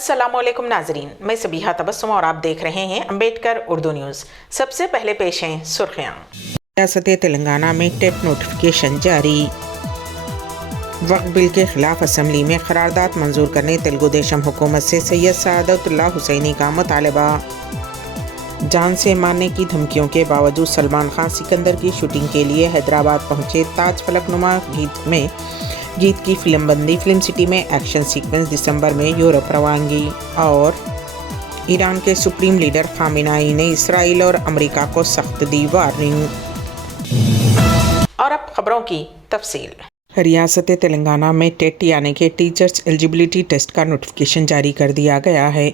अस्सलाम वालेकुम नाजरीन, मैं सबीहा तबस्सुम और आप देख रहे हैं अम्बेडकर उर्दू न्यूज़। सबसे पहले पेश हैं सुर्खियाँ। रियासत तेलंगाना में टेट नोटिफिकेशन जारी। वक्फ बिल के खिलाफ असम्बली में करारदाद मंजूर करने तेलुगु देशम हुकूमत से सैयद सआदतुल्लाह हुसैनी का मुतालबा। जान से मारने की धमकियों के बावजूद सलमान खान सिकंदर की शूटिंग के लिए हैदराबाद पहुंचे। ताज फलकनुमा गीत की फिल्मबंदी। फिल्म सिटी में एक्शन सीक्वेंस। दिसंबर में यूरोप रवानगी। और ईरान के सुप्रीम लीडर खामेनेई ने इसराइल और अमेरिका को सख्त दी वार्निंग। और अब खबरों की तफसील। रियासत तेलंगाना में टेट यानी कि टीचर्स एलिजिबिलिटी टेस्ट का नोटिफिकेशन जारी कर दिया गया है।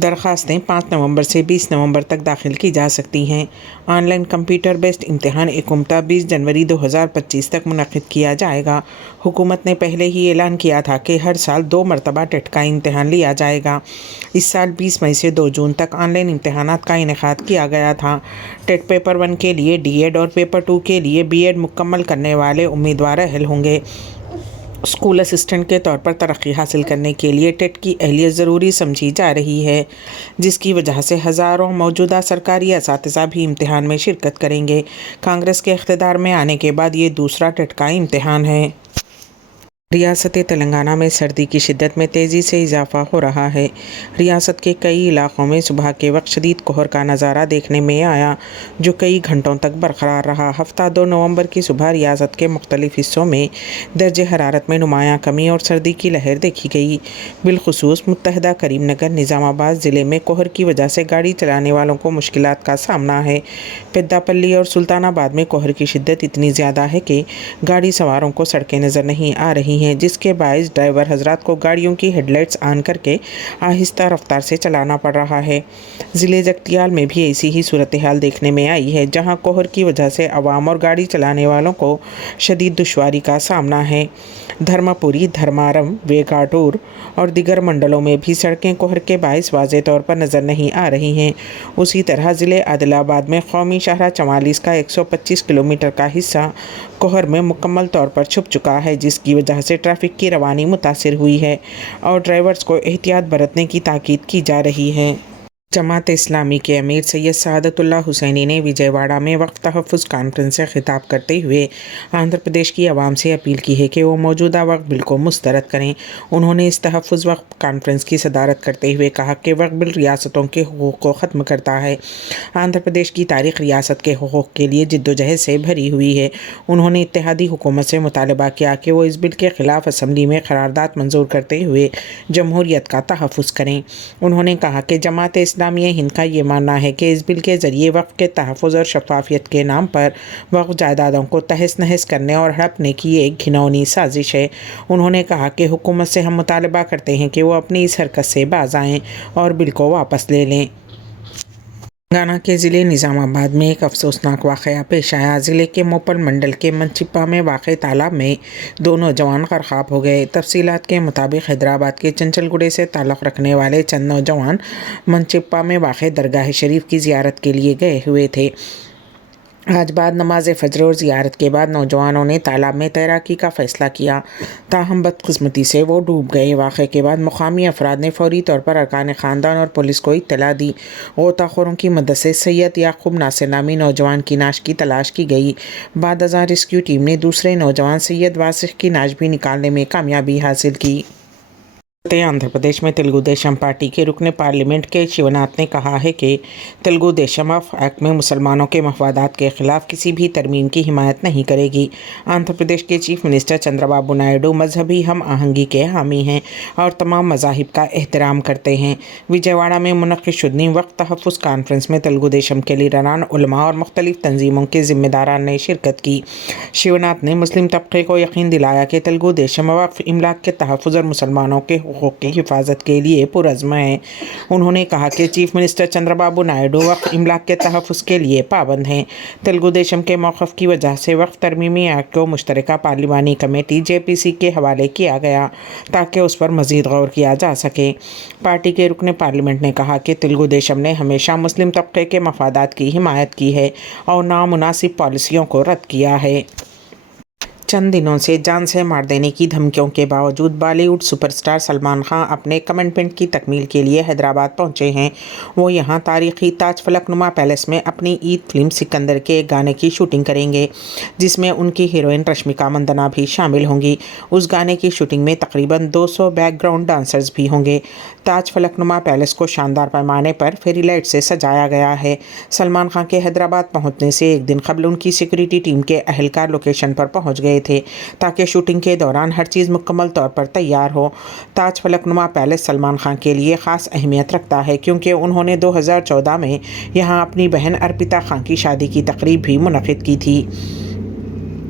दरख्वास्तें 5 नवंबर से 20 नवंबर तक दाखिल की जा सकती हैं। ऑनलाइन कंप्यूटर बेस्ड इम्तिहान एकमुता 20 जनवरी 2025 तक मुनक़िद किया जाएगा। हुकूमत ने पहले ही ऐलान किया था कि हर साल 2 मरतबा टेट का इम्तिहान लिया जाएगा। इस साल 20 मई से 2 जून तक ऑनलाइन इम्तिहानात का इनेकाद किया गया था। टेट पेपर 1 के लिए डीएड और पेपर 2 के लिए बीएड मुकम्मल करने वाले उम्मीदवार अहल होंगे। स्कूल असिस्टेंट के तौर पर तरक्की हासिल करने के लिए टेट की अहलियत ज़रूरी समझी जा रही है, जिसकी वजह से हज़ारों मौजूदा सरकारी असातिज़ा भी इम्तिहान में शिरकत करेंगे। कांग्रेस के इख्तिदार में आने के बाद ये दूसरा टेट का इम्तिहान है। रियासत तेलंगाना में सर्दी की शिद्दत में तेज़ी से इजाफा हो रहा है। रियासत के कई इलाक़ों में सुबह के वक्त शदीद कोहर का नज़ारा देखने में आया, जो कई घंटों तक बरकरार रहा। हफ्ता 2 नवंबर की सुबह रियासत के मुख्तलिफ हिस्सों में दर्जे हरारत में नुमायाँ कमी और सर्दी की लहर देखी गई। बिलखुसूस मुत्तहदा करीमनगर निज़ामाबाद ज़िले में कोहर की वजह से गाड़ी चलाने वालों को मुश्किलात का सामना है। पेद्दापल्ली और सुल्तानाबाद में कोहर की शिद्दत इतनी ज़्यादा है कि गाड़ी सवारों को सड़कें नज़र नहीं आ रही हैं, जिसके बायस ड्राइवर हजरात को गाड़ियों की हेडलाइट्स ऑन करके आहिस्ता रफ्तार से चलाना पड़ रहा है। ज़िले जगतियाल में भी ऐसी ही सूरत हाल देखने में आई है, जहां कोहर की वजह से अवाम और गाड़ी चलाने वालों को शदीद दुश्वारी का सामना है। धर्मपुरी, धर्मारम, वेगाटूर और दिगर मंडलों में भी सड़कें कोहर के बायस वाज़े तौर पर नज़र नहीं आ रही हैं। उसी तरह ज़िले आदिलाबाद में कौमी शाहरा 44 का 125 किलोमीटर का हिस्सा कोहर में मुकम्मल तौर पर छुप चुका है, जिसकी वजह से ट्रैफिक की रवानी मुतासिर हुई है और ड्राइवर्स को एहतियात बरतने की ताकीद की जा रही है। जमात इस्लामी के अमीर सैयद सआदतुल्लाह हुसैनी ने विजयवाड़ा में वक्फ तहफ़्फ़ुज़ कॉन्फ्रेंस से खिताब करते हुए आंध्र प्रदेश की आवाम से अपील की है कि वो मौजूदा वक्फ बिल को मुस्तरद करें। उन्होंने इस तहफ़्फ़ुज़ वक्फ कॉन्फ्रेंस की सदारत करते हुए कहा कि वक्फ बिल रियासतों के हुकूक़ को ख़त्म करता है। आंध्र प्रदेश की तारीख़ रियासत के हुकूक़ के लिए जिद्दोजहद से भरी हुई है। उन्होंने इत्तेहादी हुकूमत से मुतालबा किया कि वो इस बिल के ख़िलाफ़ असम्बली में करारदाद मंजूर करते हुए जमहूरियत का तहफ़्फ़ुज़ करें। उन्होंने कहा कि जमात इस्लामी हिंद का ये मानना है कि इस बिल के ज़रिए वक्फ के तहफ़्फ़ुज़ और शफ़ाफ़ियत के नाम पर वक्फ जायदादों को तहस नहस करने और हड़पने की एक घिनौनी साजिश है। उन्होंने कहा कि हुकूमत से हम मुतालबा करते हैं कि वो अपनी इस हरकत से बाज़ आएँ और बिल को वापस ले लें। तेलंगाना के ज़िले निज़ामाबाद में एक अफसोसनाक वाक़या पेश आया। ज़िले के मोपल मंडल के मनचिप्पा में वाक़ तालाब में 2 नौजवान ग़रक़ाब हो गए। तफसीलात के मुताबिक हैदराबाद के चंचलगुड़े से ताल्लुक़ रखने वाले चंद नौजवान मनचिप्पा में वाक़ दरगाह शरीफ की ज़ियारत के लिए गए हुए थे। आज बाद नमाज फ़जर और ज़ियारत के बाद नौजवानों ने तालाब में तैराकी का फ़ैसला किया, ताहम बदकिस्मती से वो डूब गए। वाक़े के बाद मुक़ामी अफराद ने फ़ौरी तौर पर अरकान ख़ानदान और पुलिस को इत्तला दी। गोताखोरों की मदद से सैयद याकूब नासिर नामी नौजवान की नाश की तलाश की गई। बाद अज़ां रेस्क्यू टीम ने दूसरे नौजवान सैयद वासिफ़ की नाश भी निकालने में कामयाबी हासिल की। आंध्र प्रदेश में तेलुगु देशम पार्टी के रुकन पार्लियामेंट के शिवनाथ ने कहा है कि तेलुगु देशम एक्ट में मुसलमानों के मफादात के ख़िलाफ़ किसी भी तरमीम की हिमायत नहीं करेगी। आंध्र प्रदेश के चीफ मिनिस्टर चंद्रबाबू नायडू मजहबी हम आहंगी के हामी हैं और तमाम मज़ाहिब का एहतराम करते हैं। विजयवाड़ा में मुनक़्क़िद शुदनी वक्फ तहफ़्फ़ुज़ कॉन्फ्रेंस में तेलुगु देशम के लीडरान, उलमा और मुख्तलिफ़ तंजीमों के ज़िम्मेदारान ने शिरकत की। शिवनाथ ने मुस्लिम तबके को यकीन दिलाया कि तेलुगु देशम वक्फ इमलाक के तहफ़्फ़ुज़ और मुसलमानों के हुकूक़ की हिफाजत के लिए पुरज़्म है। उन्होंने कहा कि चीफ मिनिस्टर चंद्रबाबू नायडू वक्फ इमलाक के तहफ़्फ़ुज़ के लिए पाबंद हैं। तेलुगु देशम के मौक़िफ़ की वजह से वक्फ तरमीमी एक्ट को मुश्तरका पार्लिमानी कमेटी JPC के हवाले किया गया ताकि उस पर मज़ीद गौर किया जा सके। पार्टी के रुकन पार्लियामेंट ने कहा कि तेलुगु देशम ने हमेशा मुस्लिम तबके के मफादात की हिमायत की है और नामुनासिब पॉलिसियों को रद्द किया है। चंद दिनों से जान से मार देने की धमकियों के बावजूद बॉलीवुड सुपरस्टार सलमान खान अपने कमिटमेंट की तकमील के लिए हैदराबाद पहुंचे हैं। वो यहां तारीखी ताज फलकनुमा पैलेस में अपनी ईद फिल्म सिकंदर के एक गाने की शूटिंग करेंगे, जिसमें उनकी हीरोइन रश्मिका मंदाना भी शामिल होंगी। उस गाने की शूटिंग में तकरीबन 200 बैकग्राउंड डांसर्स भी होंगे। ताज फलकनुमा पैलेस को शानदार पैमाने पर फेरी लाइट से सजाया गया है। सलमान खान के हैदराबाद पहुंचने से एक दिन कबल उनकी सिक्योरिटी टीम के अहलकार लोकेशन पर पहुंच गए थे, ताकि शूटिंग के दौरान हर चीज़ मुकम्मल तौर पर तैयार हो। ताज फलकनुमा पैलेस सलमान खान के लिए ख़ास अहमियत रखता है, क्योंकि उन्होंने 2014 में यहाँ अपनी बहन अर्पिता खान की शादी की तकरीब भी मुनक़िद की थी।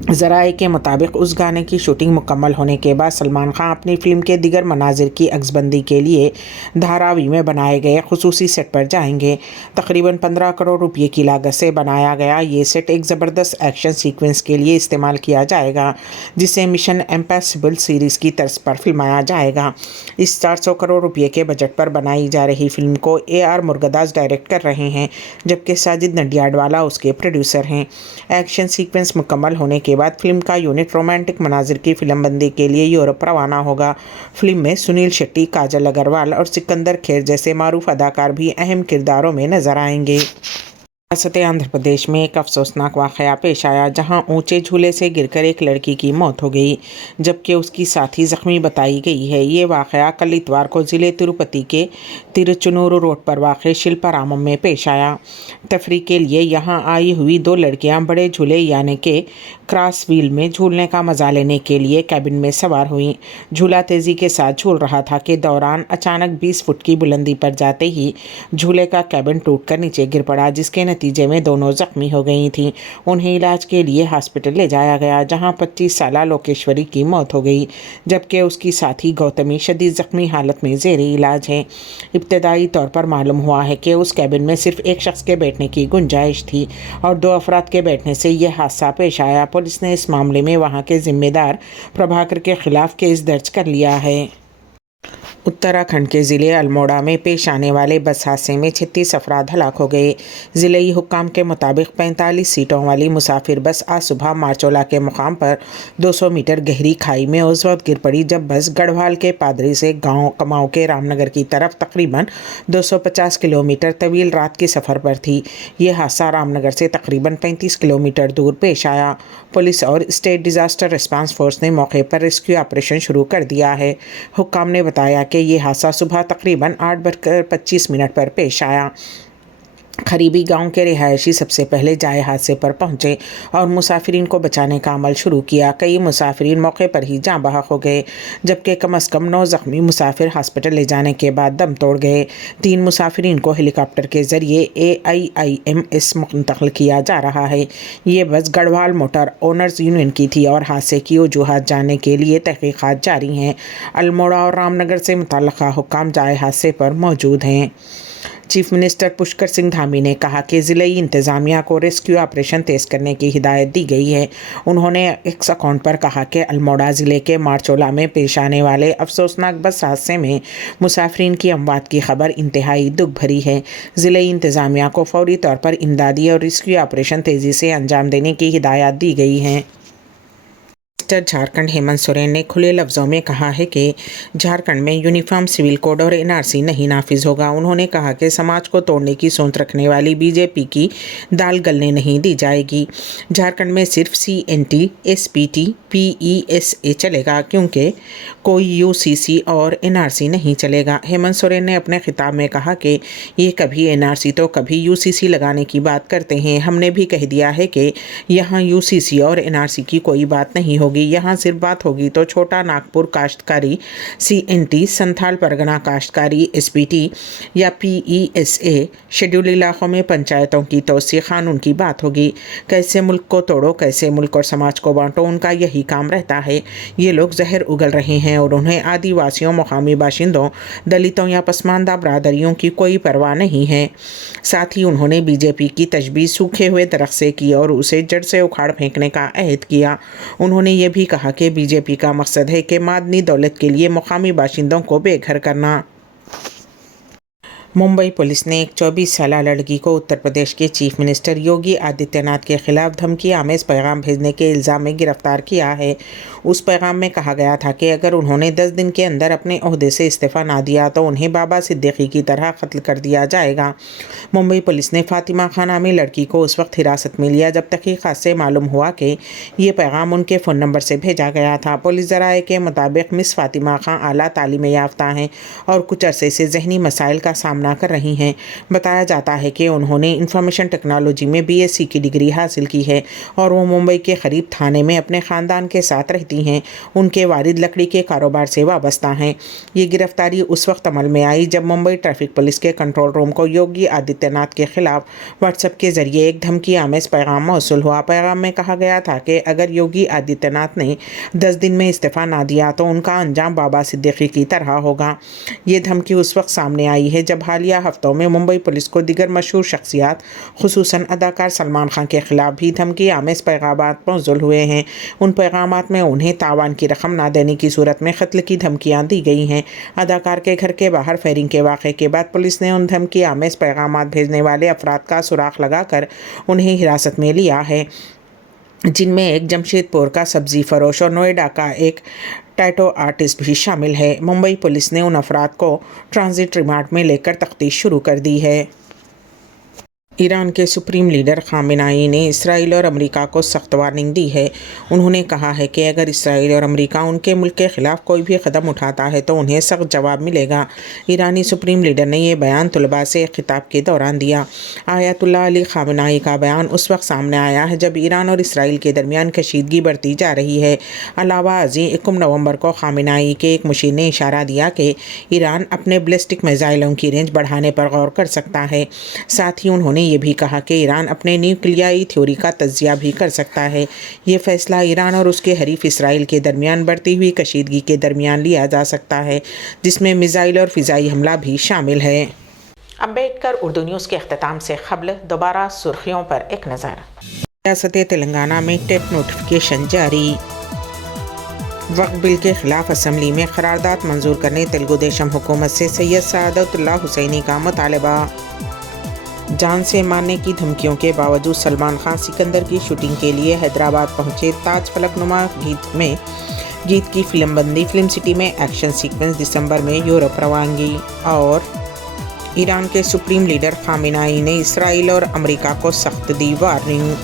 ज़राए के मुताबिक उस गाने की शूटिंग मुकम्मल होने के बाद सलमान खान अपनी फ़िल्म के दिगर मनाजिर की अक्सबंदी के लिए धारावी में बनाए गए खुसूसी सेट पर जाएंगे। तकरीबन 15 करोड़ रुपये की लागत से बनाया गया ये सेट एक ज़बरदस्त एक्शन सीक्वेंस के लिए इस्तेमाल किया जाएगा, जिसे मिशन इम्पॉसिबल सीरीज़ की तर्ज पर फिल्माया जाएगा। इस 400 करोड़ रुपये के बजट पर बनाई जा रही फिल्म को AR मुर्गदास डायरेक्ट कर रहे हैं, जबकि साजिद नडियाडवाला उसके प्रोड्यूसर हैं। एक्शन सीक्वेंस मुकम्मल होने के बाद फिल्म का यूनिट रोमांटिक मनाजिर की फिल्मबंदी के लिए यूरोप रवाना होगा। फिल्म में सुनील शेट्टी, काजल अग्रवाल और सिकंदर खेर जैसे मारूफ अदाकार भी अहम किरदारों में नजर आएंगे। रियासत आंध्र प्रदेश में एक अफसोसनाक वाक़या पेश आया, जहां ऊंचे झूले से गिरकर एक लड़की की मौत हो गई, जबकि उसकी साथी ज़ख्मी बताई गई है। ये वाक़या कल इतवार को ज़िले तिरुपति के तिरुचुनूर रोड पर वाक़ शिल्पारामम में पेश आया। तफरीह के लिए यहां आई हुई 2 लड़कियां बड़े झूले यानी कि क्रॉस व्हील में झूलने का मज़ा लेने के लिए कैबिन में सवार हुई। झूला तेज़ी के साथ झूल रहा था कि दौरान अचानक 20 फुट की बुलंदी पर जाते ही झूले का कैबिन टूटकर नीचे गिर पड़ा, जिसके नतीजे में दोनों ज़ख्मी हो गई थीं। उन्हें इलाज के लिए हॉस्पिटल ले जाया गया, जहां 25 साला लोकेश्वरी की मौत हो गई, जबकि उसकी साथी गौतमी शदीद ज़ख्मी हालत में ज़ेरे इलाज है। इब्तदाई तौर पर मालूम हुआ है कि उस कैबिन में सिर्फ एक शख्स के बैठने की गुंजाइश थी और 2 अफराद के बैठने से यह हादसा पेश आया। पुलिस ने इस मामले में वहां के जिम्मेदार प्रभाकर के खिलाफ केस दर्ज कर लिया है। उत्तराखंड के ज़िले अल्मोड़ा में पेश आने वाले बस हादसे में 36 अफराद हलाक हो गए। ज़िलेई हुक्काम के मुताबिक 45 सीटों वाली मुसाफिर बस आज सुबह मारचोला के मुकाम पर 200 मीटर गहरी खाई में उस वक्त गिर पड़ी जब बस गढ़वाल के पादरी से गांव कमाऊ के रामनगर की तरफ तकरीबन 250 किलोमीटर तवील रात के सफ़र पर थी। ये हादसा रामनगर से तकरीबन 35 किलोमीटर दूर पेश आया। पुलिस और स्टेट डिज़ास्टर रिस्पांस फोर्स ने मौके पर रेस्क्यू ऑपरेशन शुरू कर दिया है। हुक्काम ने बताया कि ये हादसा सुबह तकरीबन 8:25 पर पेश आया। खरीबी गांव के रिहायशी सबसे पहले जाए हादसे पर पहुंचे और मुसाफिरीन को बचाने का अमल शुरू किया। कई मुसाफिरीन मौके पर ही जाँ बहक हो गए, जबकि कम से कम 9 ज़ख्मी मुसाफिर हॉस्पिटल ले जाने के बाद दम तोड़ गए। 3 मुसाफिरीन को हेलीकॉप्टर के ज़रिए AIIMS मुंतकिल किया जा रहा है। ये बस गढ़वाल मोटर ओनर्स यूनियन की थी और हादसे की वजूहात जानने के लिए तहकीक़ात जारी हैं। अल्मोड़ा और रामनगर से मुतल्लिक़ा हुक्काम जाए हादसे पर मौजूद हैं। चीफ मिनिस्टर पुष्कर सिंह धामी ने कहा कि ज़िलेई इंतज़ामिया को रेस्क्यू ऑपरेशन तेज़ करने की हिदायत दी गई है। उन्होंने एक्स अकाउंट पर कहा कि अल्मोड़ा ज़िले के मारचोला में पेश आने वाले अफसोसनाक बस हादसे में मुसाफिरीन की अमवात की खबर इंतहाई दुख भरी है। ज़िलेई इंतज़ामिया को फौरी तौर पर इमदादी और रेस्क्यू ऑपरेशन तेज़ी से अंजाम देने की हिदायत दी गई है। झारखंड हेमंत सोरेन ने खुले लफ्ज़ों में कहा है कि झारखंड में यूनिफॉर्म सिविल कोड और NRC नहीं नाफिज होगा। उन्होंने कहा कि समाज को तोड़ने की सोच रखने वाली BJP की दाल गलने नहीं दी जाएगी। झारखंड में सिर्फ CNT, SPT, PESA चलेगा, क्योंकि कोई UCC और NRC नहीं चलेगा। हेमंत सोरेन ने अपने खिताब में कहा कि ये कभी NRC तो कभी UCC लगाने की बात करते हैं। हमने भी कह दिया है कि यहाँ UCC और NRC की कोई बात नहीं होगी। यहाँ सिर्फ बात होगी तो छोटा नागपुर काश्तकारी CNT, संथाल परगना काश्तकारी SPT या PESA, शेड्यूल इलाकों में पंचायतों की तोसी कानून की बात होगी। कैसे मुल्क को तोड़ो, कैसे मुल्क और समाज को बांटो, उनका यही काम रहता है। ये लोग जहर उगल रहे हैं और उन्हें आदिवासियों, मुकामी बाशिंदों, दलितों या पसमानदा बरादरियों की कोई परवाह नहीं है। साथ ही उन्होंने BJP की तजवीज़ सूखे हुए दरख्त से की और उसे जड़ से उखाड़ फेंकने का अहद किया। उन्होंने ये भी कहा कि BJP का मकसद है कि मादनी दौलत के लिए मुकामी बाशिंदों को बेघर करना। मुंबई पुलिस ने एक 24 साला लड़की को उत्तर प्रदेश के चीफ मिनिस्टर योगी आदित्यनाथ के खिलाफ धमकी आमेज पैगाम भेजने के इल्ज़ाम में गिरफ्तार किया है। उस पैगाम में कहा गया था कि अगर उन्होंने 10 दिन के अंदर अपने ओहदे से इस्तीफ़ा ना दिया तो उन्हें बाबा सिद्दीकी की तरह कत्ल कर दिया जाएगा। मुंबई पुलिस ने फातिमा खान नामी लड़की को उस वक्त हिरासत में लिया जब तहकीकात से मालूम हुआ कि ये पैगाम उनके फ़ोन नंबर से भेजा गया था। पुलिस ज़राए के मुताबिक मिस फातिमा खान आला तालीम याफ्ता हैं और कुछ अरसे से ज़हनी मसाइल का सामना कर रही हैं। बताया जाता है कि उन्होंने इंफॉर्मेशन टेक्नोलॉजी में BSc की डिग्री हासिल की है और वो मुंबई के करीब थाने में अपने ख़ानदान के साथ रहती हैं। उनके वालिद लकड़ी के कारोबार से वाबस्ता हैं। ये गिरफ्तारी उस वक्त अमल में आई जब मुंबई ट्रैफिक पुलिस के कंट्रोल रूम को योगी आदित्यनाथ के खिलाफ व्हाट्सएप के ज़रिए एक धमकी आमेज पैगाम मौसूल हुआ। पैगाम में कहा गया था कि अगर योगी आदित्यनाथ ने 10 दिन में इस्तीफ़ा ना दिया तो उनका अंजाम बाबा सिद्दीकी की तरह होगा। ये धमकी उस वक्त सामने आई है जब हालिया हफ्तों में मुंबई पुलिस को दिगर मशहूर शख्सियात खुसूसन अदाकार सलमान खान के खिलाफ भी धमकी आमेज पैगामात मौसूल हुए हैं। उन पैगामात में उन्हें तावान की रकम ना देने की सूरत में कत्ल की धमकियां दी गई हैं। अदाकार के घर के बाहर फायरिंग के वाक़े के बाद पुलिस ने उन धमकी आमेज पैगामात भेजने वाले अफराद का सुराग लगाकर उन्हें हिरासत में लिया है, जिनमें एक जमशेदपुर का सब्जी फरोश और नोएडा का एक टैटो आर्टिस्ट भी शामिल है। मुंबई पुलिस ने उन अफराद को ट्रांजिट रिमांड में लेकर तफ्तीश शुरू कर दी है। ईरान के सुप्रीम लीडर खामेनेई ने इसराइल और अमेरिका को सख्त वार्निंग दी है। उन्होंने कहा है कि अगर इसराइल और अमेरिका उनके मुल्क के ख़िलाफ़ कोई भी कदम उठाता है तो उन्हें सख्त जवाब मिलेगा। ईरानी सुप्रीम लीडर ने यह बयान तलबा से एक खिताब के दौरान दिया। आयतुल्लाह अली खामेनेई का बयान उस वक्त सामने आया है जब ईरान और इसराइल के दरमियान कशीदगी बढ़ती जा रही है। अलावा अज़ीं 21 नवंबर को खामेनेई के एक मुशीर ने इशारा दिया कि ईरान अपने बैलिस्टिक मिसाइलों की रेंज बढ़ाने पर गौर कर सकता है। साथ ही उन्होंने ये भी कहा कि ईरान अपने न्यूक्लियाई थ्योरी का तज्जिया भी कर सकता है। ये फैसला ईरान और उसके हरीफ इसराइल के दरमियान बढ़ती हुई कशीदगी के दरमियान लिया जा सकता है, जिसमें मिसाइल और फ़िज़ाई हमला भी शामिल है। अम्बेडकर उर्दू न्यूज़ के अख्ताम से क़ब्ल दोबारा सुर्खियों पर एक नज़र। रियासत तेलंगाना में टेट नोटिफिकेशन जारी। वक्फ बिल के खिलाफ असम्बली में करारदाद मंजूर करने तेलुगु देशम हुकूमत से सैयद सादतुल्लाह हुसैनी का मुतालबा। जान से मारने की धमकियों के बावजूद सलमान खान सिकंदर की शूटिंग के लिए हैदराबाद पहुंचे। ताज फलकनुमा गीत की फिल्मबंदी। फिल्म सिटी में एक्शन सीक्वेंस। दिसंबर में यूरोप रवानगी। और ईरान के सुप्रीम लीडर खामेनेई ने इसराइल और अमेरिका को सख्त दी वार्निंग।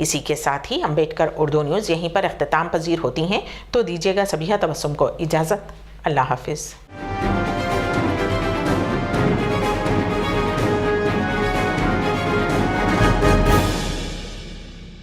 इसी के साथ ही अम्बेडकर उर्दू न्यूज़ यहीं पर अख्ताम पजीर होती हैं, तो दीजिएगा सबिहा तबस्सुम को इजाज़त। अल्लाह हाफिज़।